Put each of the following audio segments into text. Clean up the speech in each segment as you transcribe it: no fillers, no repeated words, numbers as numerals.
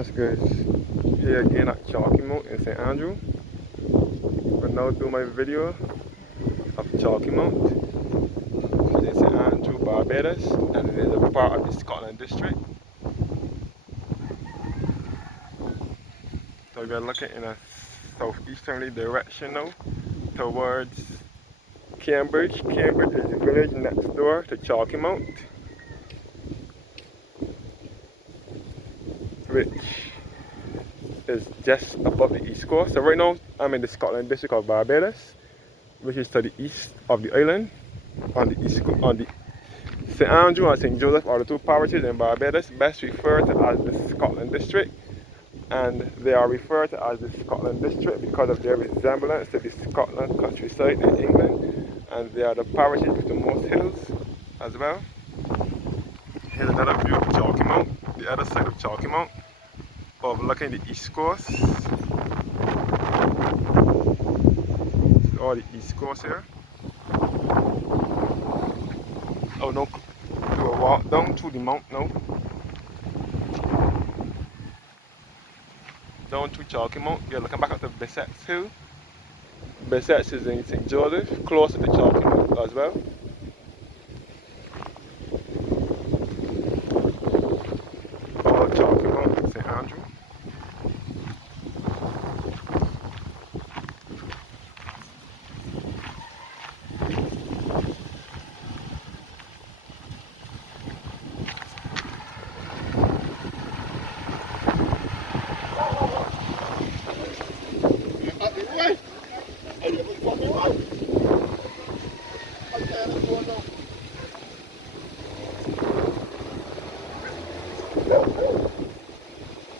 That's good. Here again at Chalky Mount in St. Andrew. We're now doing my video of Chalky Mount in St. Andrew, Barbados, and it is a part of the Scotland district. So we're looking in a southeasterly direction now towards Cambridge. Cambridge is the village next door to Chalky Mount, which is just above the east coast. So right now I'm in the Scotland district of Barbados, which is to the east of the island. On the east coast, on the St. Andrew and St. Joseph are the two parishes in Barbados, best referred to as the Scotland district, and they are referred to as the Scotland district because of their resemblance to the Scotland countryside in England, and they are the parishes with the most hills as well. Here's another view of Chalky Mount, the other side of Chalky Mount, overlooking the east coast. All the east coast here. Oh no, do a walk down to the mount now. Down to Chalky Mount. You're looking back up to Bessett's Hill. Bessett's is in St. Joseph, closer to Chalky Mount as well. All Chalky Mount in St. Andrew.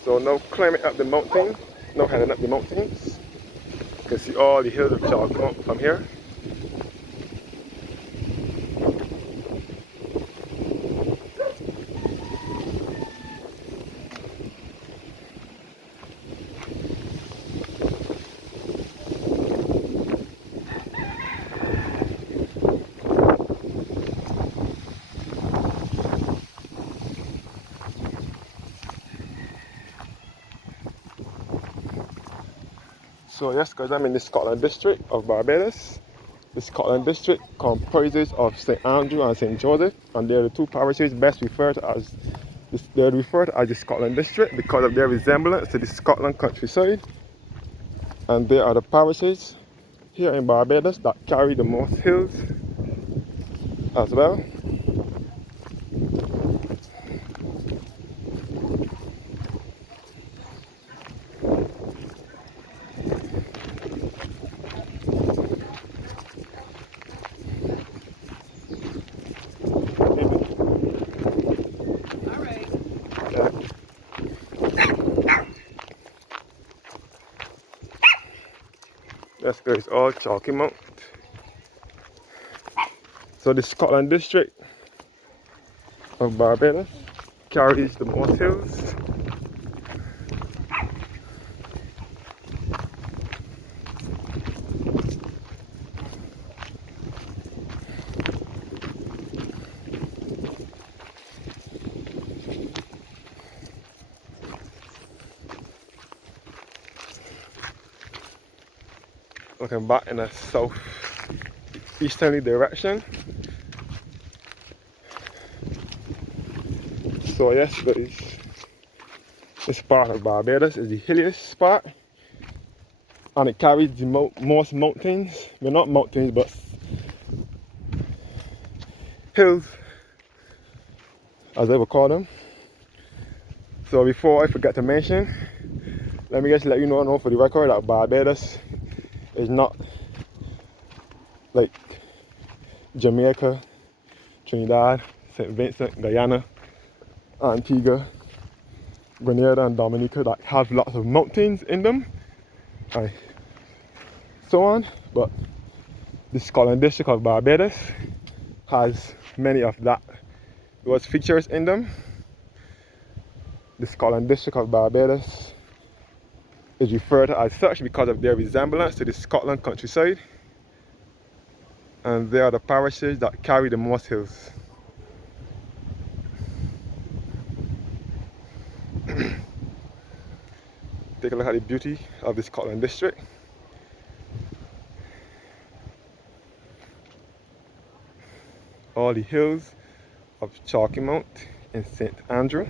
So now climbing up the mountain, now heading up the mountains. You can see all the hills of Chalky Mount from here. So yes, guys, I'm in the Scotland district of Barbados. The Scotland district comprises of St. Andrew and St. Joseph, and they're the two parishes best referred to as the Scotland district because of their resemblance to the Scotland countryside. And they are the parishes here in Barbados that carry the most hills as well. Yes, guys, all Chalky Mount. So the Scotland district of Barbados carries the most hills. Looking back in a southeasterly direction. So yes, guys, this part of Barbados is the hilliest part, and it carries the most mountains. Well, not mountains, but hills, as I would call them. So before I forget to mention, let me just let you know for the record that Barbados is not like Jamaica, Trinidad, St. Vincent, Guyana, Antigua, Grenada and Dominica that have lots of mountains in them and so on, but the Scotland district of Barbados has many of those features in them. The Scotland district of Barbados is referred to as such because of their resemblance to the Scotland countryside, and they are the parishes that carry the most hills. Take a look at the beauty of the Scotland district. All the hills of Chalky Mount in St. Andrew.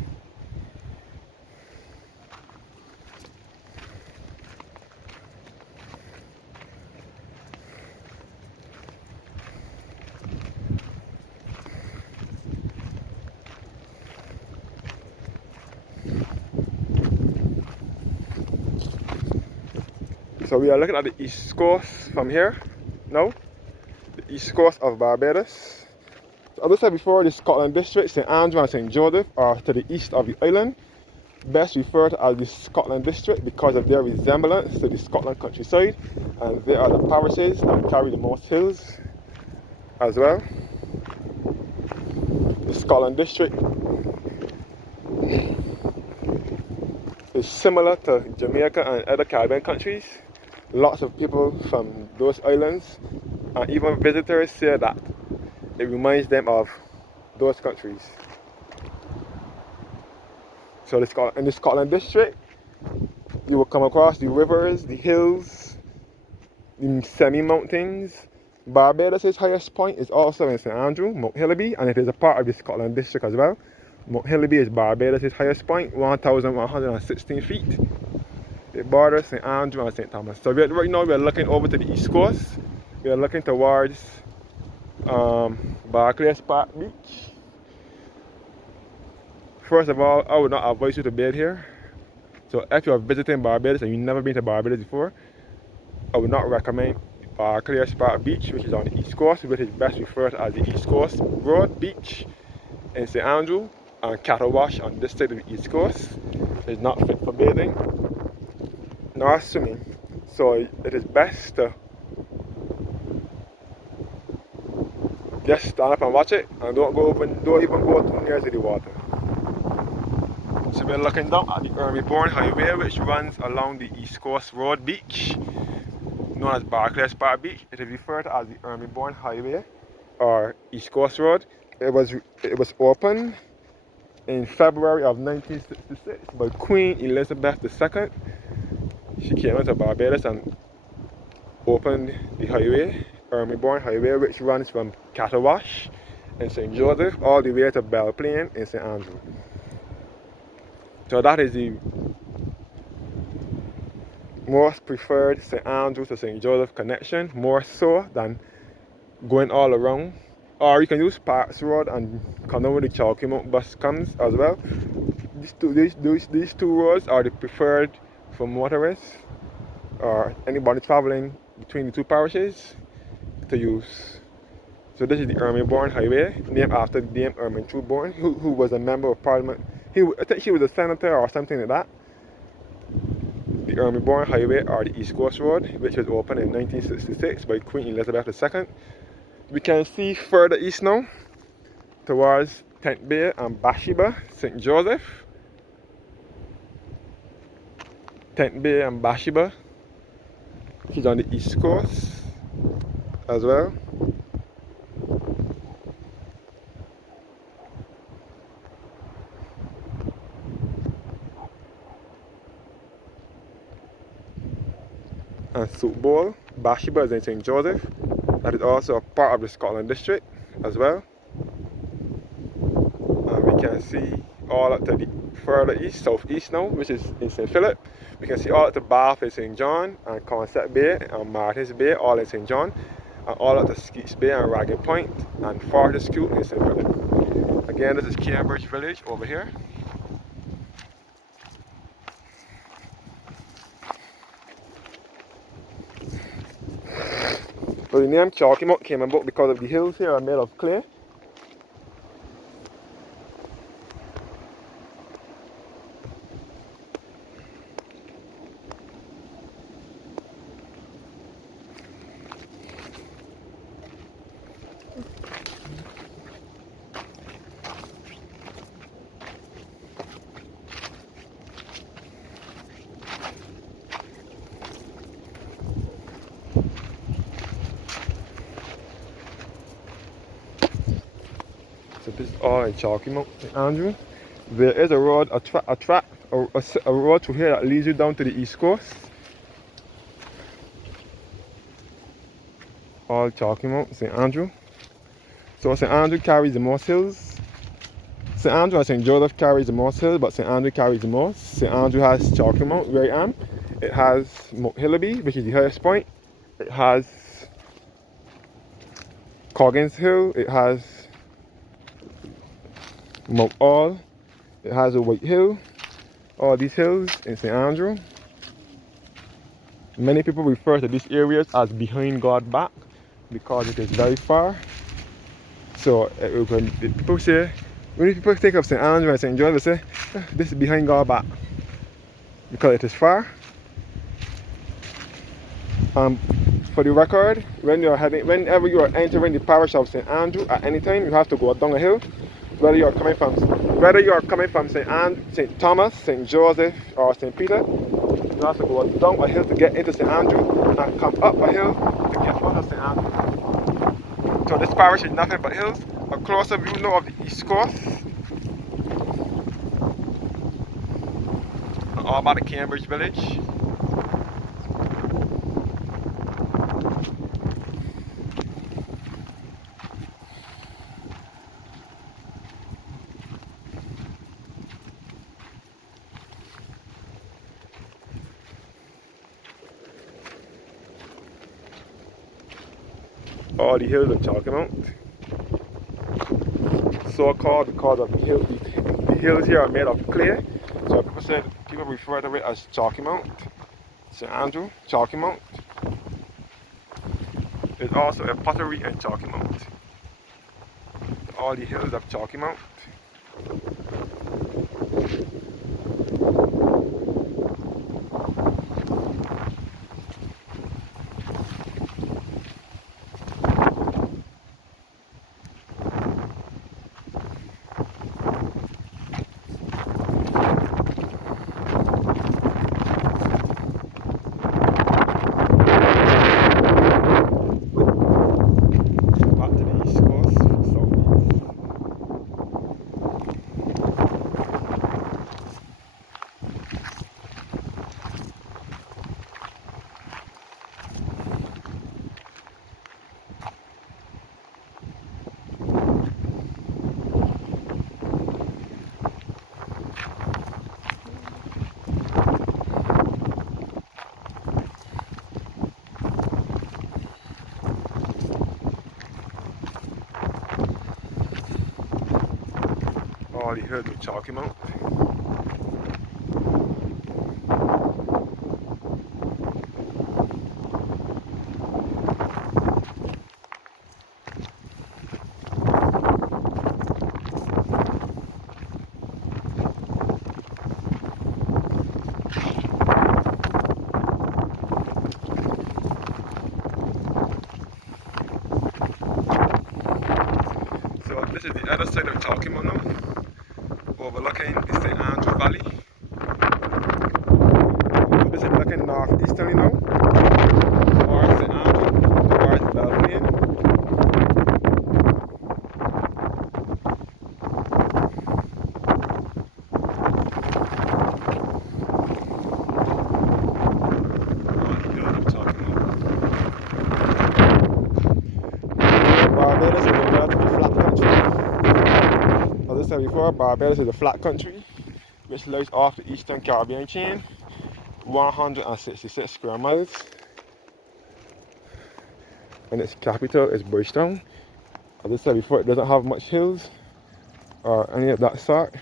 So we are looking at the east coast from here now, the east coast of Barbados. So as I said before, the Scotland district, St. Andrew and St. Joseph are to the east of the island, best referred to as the Scotland district because of their resemblance to the Scotland countryside, and they are the parishes that carry the most hills as well. The Scotland district is similar to Jamaica and other Caribbean countries. Lots of people from those islands and even visitors say that it reminds them of those countries. So in the Scotland district, you will come across the rivers, the hills, the semi-mountains. Barbados' highest point is also in St. Andrew, Mount Hillaby, and it is a part of the Scotland district as well. Mount Hillaby is Barbados' highest point, 1,116 feet. It borders St. Andrew and St. Thomas. So right now we are looking over to the east coast. We are looking towards Barclays Park Beach. First of all, I would not advise you to bathe here. So if you are visiting Barbados and you've never been to Barbados before, I would not recommend Barclays Park Beach, which is on the east coast, which is best referred to as the East Coast Road Beach in St. Andrew, and Cattle Wash on this side of the east coast. It's not fit for bathing nor swimming, so it is best to just stand up and watch it, and don't even go too near to the water. So we're looking down at the Ermybourne Highway, which runs along the East Coast Road Beach, known as Barclays Park Beach. It is referred to as the Ermybourne Highway or East Coast Road. It was opened in February of 1966 by Queen Elizabeth II. She came into Barbados and opened the highway, Ermybourne Highway, which runs from Cattle Wash in St. Joseph all the way to Belle Plaine in St. Andrew. So that is the most preferred St. Andrew to St. Joseph connection, more so than going all around. Or you can use Parks Road and come down where the Chalky Mount bus comes as well. These two roads are the preferred for motorists or anybody traveling between the two parishes to use. So this is the Ermybourne Highway, named after Dame Ermine Bourne, who was a member of Parliament. I think she was a senator or something like that. The Ermybourne Highway or the East Coast Road, which was opened in 1966 by Queen Elizabeth II. We can see further east now towards Tent Bay and Bathsheba, St. Joseph. Tent Bay and Bathsheba, which is on the east coast as well. And Soup Bowl, Bathsheba is in St. Joseph. That is also a part of the Scotland district as well. And we can see all up to the further east, southeast now, which is in St. Philip. We can see all up to Bath in St. John, and Concept Bay and Martins Bay, all in St. John, and all up to Skeets Bay and Ragged Point and Fortescue in St. Philip. Again, this is Cambridge Village over here. So the name Chalky Mount came about because of the hills here are made of clay. So this is all in Chalky Mount, St. Andrew. There is a road, a track a road through here that leads you down to the east coast. All Chalky Mount, St. Andrew. So St. Andrew carries the most hills. St. Andrew and St. Joseph carries the most hills, but St. Andrew carries the most. St. Andrew has Chalky Mount, where I am. It has Mount Hillaby, which is the highest point. It has Coggins Hill. It has Mount All. It has a White Hill. All these hills in St. Andrew. Many people refer to these areas as behind God back because it is very far. So when people say, when people think of St. Andrew and St. Joseph, they say, this is behind God back because it is far. For the record, whenever you are entering the parish of St. Andrew at any time, you have to go down a hill. Whether you are coming from St. Thomas, St. Joseph, or St. Peter, you have to go down a hill to get into St. Andrew and come up a hill to get out of St. Andrew. So this parish is nothing but hills. A closer view now of the east coast. All about the Cambridge village. All the hills of Chalky Mount. So called because of the hills here are made of clay. So people refer to it as Chalky Mount. St. Andrew, Chalky Mount. There's also a pottery in Chalky Mount. All the hills of Chalky Mount. All the hills of Chalky Mount. So this is the other side of Chalky Mount now, overlooking the St. Andrew Valley. So this is looking northeasterly now, towards St. Andrew, towards Belvedere. Barbados is a relatively flat country. As I said before, Barbados is a flat country which lies off the eastern Caribbean chain, 166 square miles, and its capital is Bridgetown. As I said before, it doesn't have much hills or any of that sort.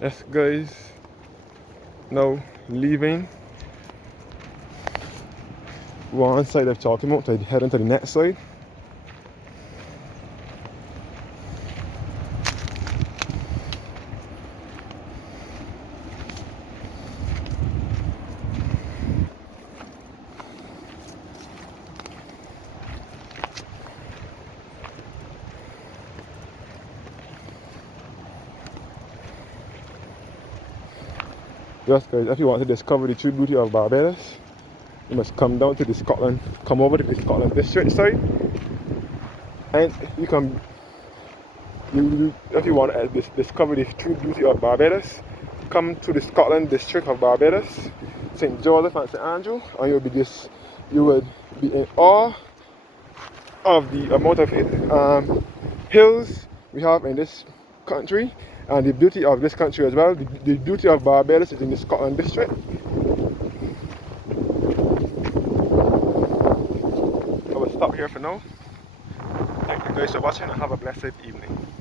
Yes guys, now leaving one side of Chalky Mount to head into the next side. Just because if you want to discover the true beauty of Barbados, you must come down to the Scotland, come over to the Scotland district side, and you can, if you want to discover the true beauty of Barbados, come to the Scotland district of Barbados, St. Joseph and St. Andrew, and you would be in awe of the amount of hills we have in this country, and the beauty of this country as well. The beauty of Barbados is in the Scotland district. I will stop here for now. Thank you guys for watching and have a blessed evening.